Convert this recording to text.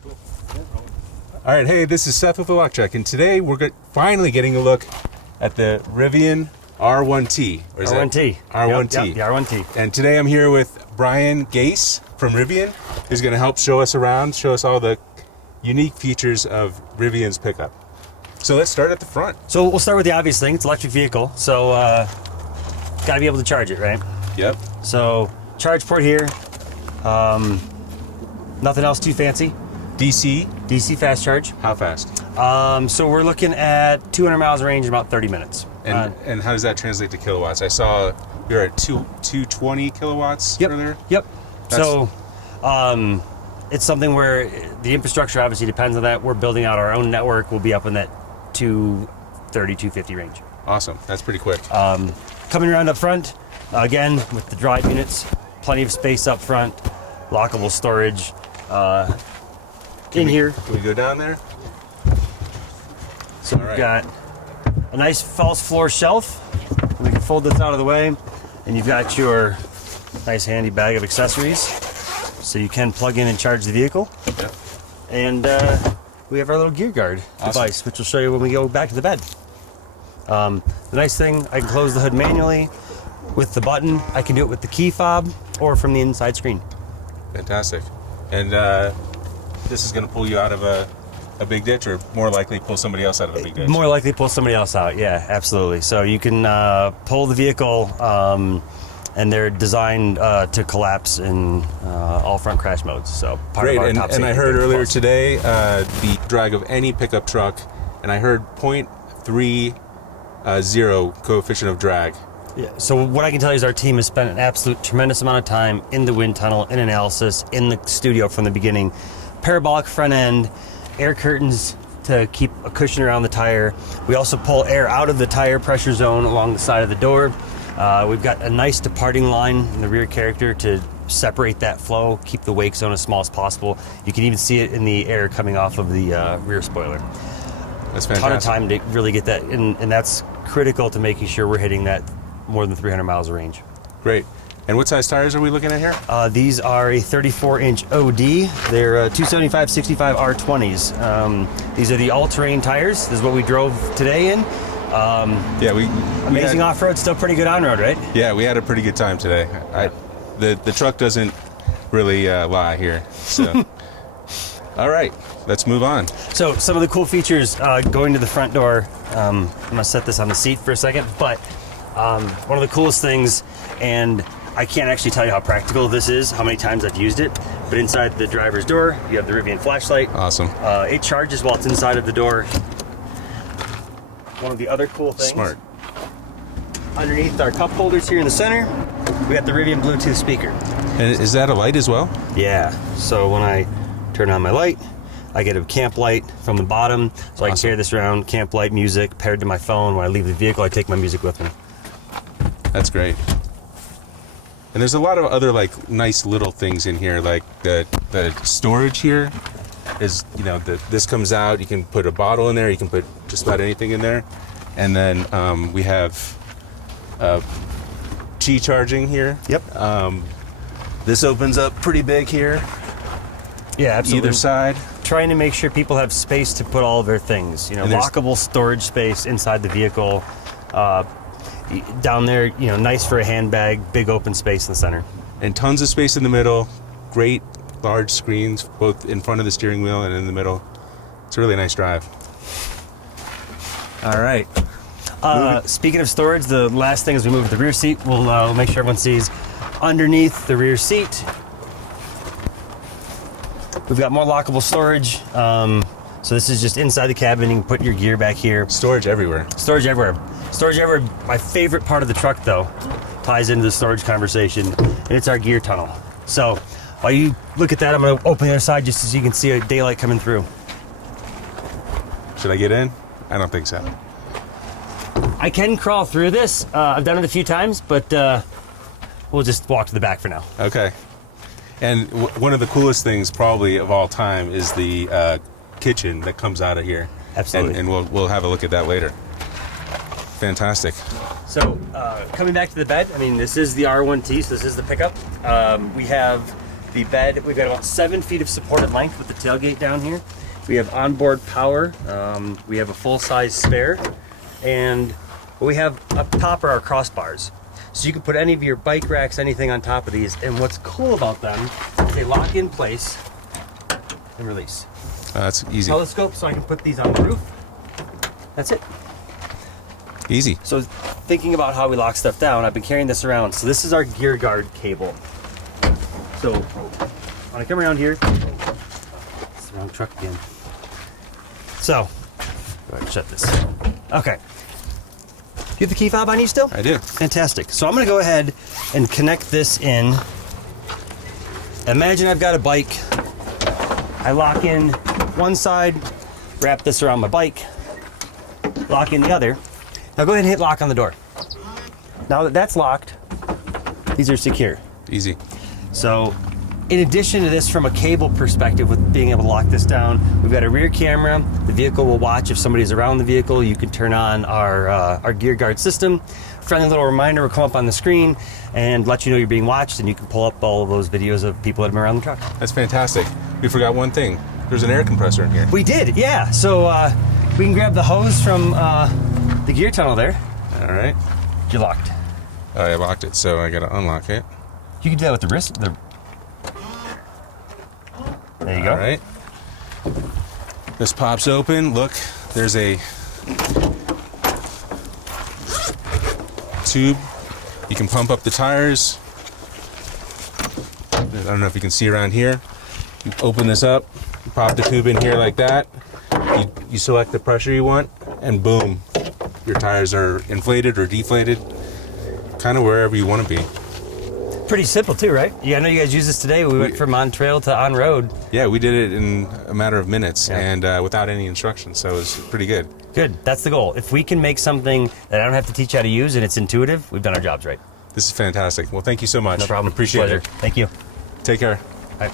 Cool. All right, hey, this is Seth with Electrek, and today we're finally getting a look at the Rivian R1T. Or is R1T. R1T. Yep, the R1T. And today I'm here with Brian Gase from Rivian, who's going to help show us around, show us all the unique features of Rivian's pickup. So let's start at the front. So we'll start with the obvious thing. It's an electric vehicle, so got to be able to charge it, right? Yep. So charge port here. Nothing else too fancy. DC fast charge. How fast? So we're looking at 200 miles of range in about 30 minutes. And how does that translate to kilowatts? I saw we were at 220 kilowatts earlier. Yep. So it's something where the infrastructure obviously depends on that. We're building out our own network. We'll be up in that 230, 250 range. Awesome. That's pretty quick. Coming around up front, again, with the drive units, plenty of space up front, lockable storage. Here. Can we go down there? So we've got a nice false floor shelf. We can fold this out of the way, and you've got your nice handy bag of accessories, so you can plug in and charge the vehicle. Yep. And we have our little gear guard device, which we'll show you when we go back to the bed. The nice thing, I can close the hood manually with the button. I can do it with the key fob or from the inside screen. Fantastic. And this is going to pull you out of a big ditch, or more likely pull somebody else out of a big ditch? More likely pull somebody else out, yeah, absolutely. So you can pull the vehicle, and they're designed to collapse in all front crash modes. So great, and I heard earlier today the drag of any pickup truck, and I heard 0.30 coefficient of drag. Yeah. So what I can tell you is our team has spent an absolute tremendous amount of time in the wind tunnel, in analysis, in the studio from the beginning. Parabolic front end, air curtains to keep a cushion around the tire. We also pull air out of the tire pressure zone along the side of the door. We've got a nice departing line in the rear character to separate that flow, keep the wake zone as small as possible. You can even see it in the air coming off of the rear spoiler. That's fantastic. A ton of time to really get that, and that's critical to making sure we're hitting that more than 300 miles of range. Great. And what size tires are we looking at here? These are a 34-inch OD. They're 275/65 R20s. These are the all-terrain tires. This is what we drove today in. Amazing off-road, still pretty good on-road, right? Yeah, we had a pretty good time today. The truck doesn't really lie here. So, all right, let's move on. So some of the cool features going to the front door. I'm gonna set this on the seat for a second, but one of the coolest things, and I can't actually tell you how practical this is, how many times I've used it, but inside the driver's door, you have the Rivian flashlight. Awesome. It charges while it's inside of the door. One of the other cool things. Smart. Underneath our cup holders here in the center, we got the Rivian Bluetooth speaker. And is that a light as well? Yeah. So when I turn on my light, I get a camp light from the bottom, so I can carry this around, camp light music paired to my phone. When I leave the vehicle, I take my music with me. That's great. And there's a lot of other like nice little things in here, like the storage here is, this comes out, you can put a bottle in there, you can put just about anything in there. And then we have Qi charging here. Yep. This opens up pretty big here. Yeah, absolutely. Either side. Trying to make sure people have space to put all of their things, lockable storage space inside the vehicle. Down there, nice for a handbag, big open space in the center. And tons of space in the middle, great large screens, both in front of the steering wheel and in the middle. It's a really nice drive. All right. Speaking of storage, the last thing as we move to the rear seat, we'll make sure everyone sees underneath the rear seat. We've got more lockable storage. So this is just inside the cabin. You can put your gear back here. Storage everywhere. Storage everywhere. Storage everywhere. My favorite part of the truck, though, ties into the storage conversation, and it's our gear tunnel. So while you look at that, I'm going to open the other side just so you can see a daylight coming through. Should I get in? I don't think so. I can crawl through this. I've done it a few times, but we'll just walk to the back for now. Okay. And one of the coolest things probably of all time is the kitchen that comes out of here. Absolutely. And we'll have a look at that later. Fantastic. So coming back to the bed, this is the R1T, so this is the pickup. We have The bed, we've got about 7 feet of supported length with the tailgate down here. We have onboard power. We have a full-size spare. And what we have up top are our crossbars. So you can put any of your bike racks, anything on top of these. And what's cool about them is they lock in place and release. That's easy. Telescope, so I can put these on the roof. That's it. Easy. So thinking about how we lock stuff down, I've been carrying this around. So this is our gear guard cable. So when I come around here, it's the wrong truck again. So, go ahead and shut this. Okay. You have the key fob on you still? I do. Fantastic. So I'm gonna go ahead and connect this in. Imagine I've got a bike. I lock in one side, wrap this around my bike, lock in the other. Now go ahead and hit lock on the door. Now that that's locked, these are secure. Easy. So in addition to this, from a cable perspective, with being able to lock this down, we've got a rear camera. The vehicle will watch if somebody's around the vehicle. You can turn on our gear guard system. Friendly little reminder will come up on the screen and let you know you're being watched, and you can pull up all of those videos of people that have been around the truck. That's fantastic. We forgot one thing. There's an air compressor in here. We did, yeah. So we can grab the hose from the gear tunnel there. All right. You're locked. Oh, I locked it, so I gotta unlock it. You can do that with the wrist. There you go. All right. This pops open. Look, there's a tube. You can pump up the tires. I don't know if you can see around here. You open this up, you pop the tube in here like that. You select the pressure you want, and boom, your tires are inflated or deflated, kind of wherever you want to be. Pretty simple too, right? Yeah, I know you guys use this today. We went from on trail to on road. Yeah, we did it in a matter of minutes, Yeah. and without any instructions, so it was pretty good. Good. That's the goal. If we can make something that I don't have to teach how to use and it's intuitive, we've done our jobs right. This is fantastic. Well, thank you so much. No problem. Appreciate Pleasure. it. Thank you. Take care. All right.